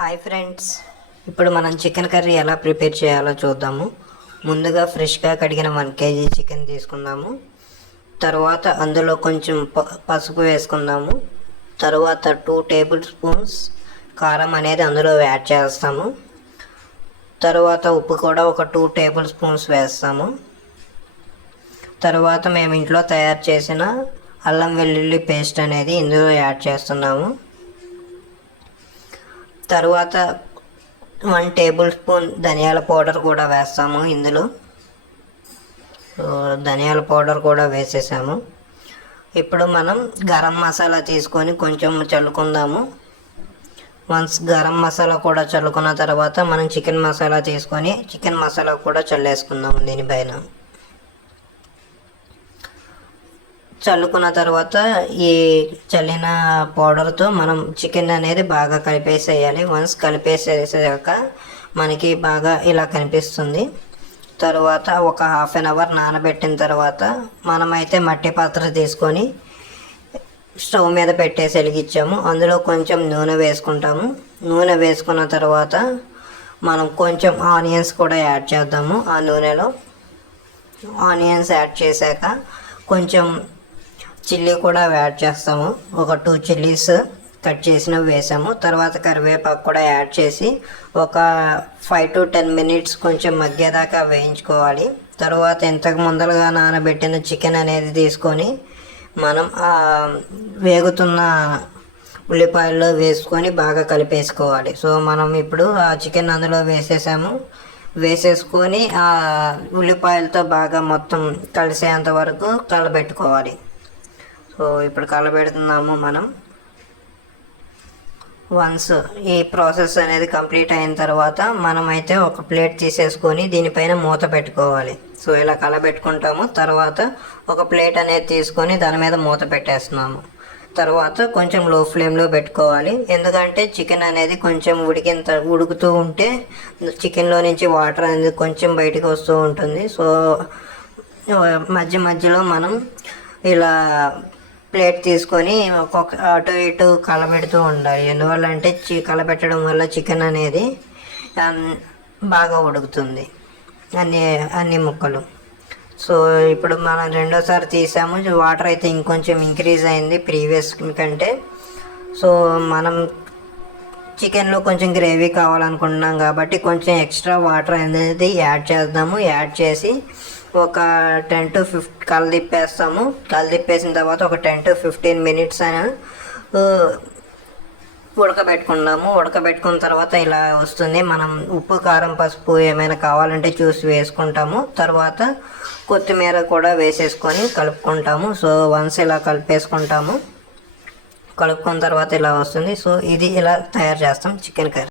Hi friends, ఇప్పుడు మనం chicken curry ఎలా ప్రిపేర్ చేయాలో చూద్దాము. ముందుగా ఫ్రెష్గా కడిగిన 1 kg చికెన్ తీసుకుందాము. తర్వాత అందులో కొంచెం పసుపు వేసుకుందాము. తర్వాత 2 టేబుల్ స్పూన్స్ కారం అనేది అందులో యాడ్ చేస్తాము. తర్వాత ఉప్పు కూడా ఒక 2 టేబుల్ స్పూన్స్ వేస్తాము. తర్వాత మేము ఇంట్లో తయారు చేసిన అల్లం వెల్లుల్లి పేస్ట్ అనేది ఇందులో యాడ్ చేస్తున్నాము. తర్వాత 1 టేబుల్ స్పూన్ ధనియాల పౌడర్ కూడా వేస్తాము. ఇందులో ధనియాల పౌడర్ కూడా వేసేసాము. ఇప్పుడు మనం గరం మసాలా తీసుకొని కొంచెం చల్లుకుందాము. వన్స్ గరం మసాలా కూడా చల్లుకున్న తర్వాత మనం చికెన్ మసాలా తీసుకొని చికెన్ మసాలా కూడా చల్లేసుకుందాము. దీనిపైన చల్లుకున్న తర్వాత ఈ చల్లిన పౌడర్తో మనం చికెన్ అనేది బాగా కలిపేసేయాలి. వన్స్ కలిపేసేసాక మనకి బాగా ఇలా కనిపిస్తుంది. తర్వాత ఒక 1/2 అవర్ నానబెట్టిన తర్వాత మనమైతే మట్టి పాత్ర తీసుకొని స్టవ్ మీద పెట్టేసి వెలిగించాము. అందులో కొంచెం నూనె వేసుకుంటాము. నూనె వేసుకున్న తర్వాత మనం కొంచెం ఆనియన్స్ కూడా యాడ్ చేద్దాము. ఆ నూనెలో ఆనియన్స్ యాడ్ చేశాక కొంచెం చిల్లీ కూడా యాడ్ చేస్తాము. ఒక 2 చిల్లీస్ కట్ చేసినవి వేసాము. తర్వాత కరివేపాకు కూడా యాడ్ చేసి ఒక 5 to 10 minutes కొంచెం మగ్గేదాకా వేయించుకోవాలి. తర్వాత ఇంతకు ముందరగా నానబెట్టిన చికెన్ అనేది తీసుకొని మనం వేగుతున్న ఉల్లిపాయల్లో వేసుకొని బాగా కలిపేసుకోవాలి. సో మనం ఇప్పుడు ఆ చికెన్ అందులో వేసేసుకొని ఆ ఉల్లిపాయలతో బాగా మొత్తం కలిసేంత వరకు కలబెట్టుకోవాలి. సో ఇప్పుడు కలబెడుతున్నాము మనం. వన్స్ ఈ ప్రాసెస్ అనేది కంప్లీట్ అయిన తర్వాత మనమైతే ఒక ప్లేట్ తీసేసుకొని దీనిపైన మూత పెట్టుకోవాలి. సో ఇలా కలబెట్టుకుంటాము. తర్వాత ఒక ప్లేట్ అనేది తీసుకొని దాని మీద మూత పెట్టేస్తున్నాము. తర్వాత కొంచెం లో ఫ్లేమ్లో పెట్టుకోవాలి. ఎందుకంటే చికెన్ అనేది కొంచెం ఉడుకుతూ ఉంటే చికెన్లో నుంచి వాటర్ అనేది కొంచెం బయటకు వస్తూ ఉంటుంది. సో మధ్యలో మనం ఇలా ప్లేట్ తీసుకొని ఒక్కొక్క అటు ఇటు కలబెడుతూ ఉండాలి. ఎందువల్ల అంటే కలబెట్టడం వల్ల చికెన్ అనేది బాగా ఉడుకుతుంది అన్ని ముక్కలు. సో ఇప్పుడు మనం రెండోసారి తీసాము. వాటర్ అయితే ఇంకొంచెం ఇంక్రీజ్ అయింది ప్రీవియస్ కంటే. సో మనం చికెన్లో కొంచెం గ్రేవీ కావాలనుకుంటున్నాం కాబట్టి కొంచెం ఎక్స్ట్రా వాటర్ అనేది యాడ్ చేద్దాము. యాడ్ చేసి ఒక 10 to 15 కలదిప్పేస్తాము. కలదిప్పేసిన తర్వాత ఒక 10 to 15 minutes అయినా ఉడకబెట్టుకున్న తర్వాత ఇలా వస్తుంది. మనం ఉప్పు, కారం, పసుపు ఏమైనా కావాలంటే చూసి వేసుకుంటాము. తర్వాత కొత్తిమీర కూడా వేసేసుకొని కలుపుకుంటాము. సో వన్స్ ఇలా కలుపుకున్న తర్వాత ఇలా వస్తుంది. సో ఇది ఇలా తయారు చేస్తాం చికెన్ కర్రీ.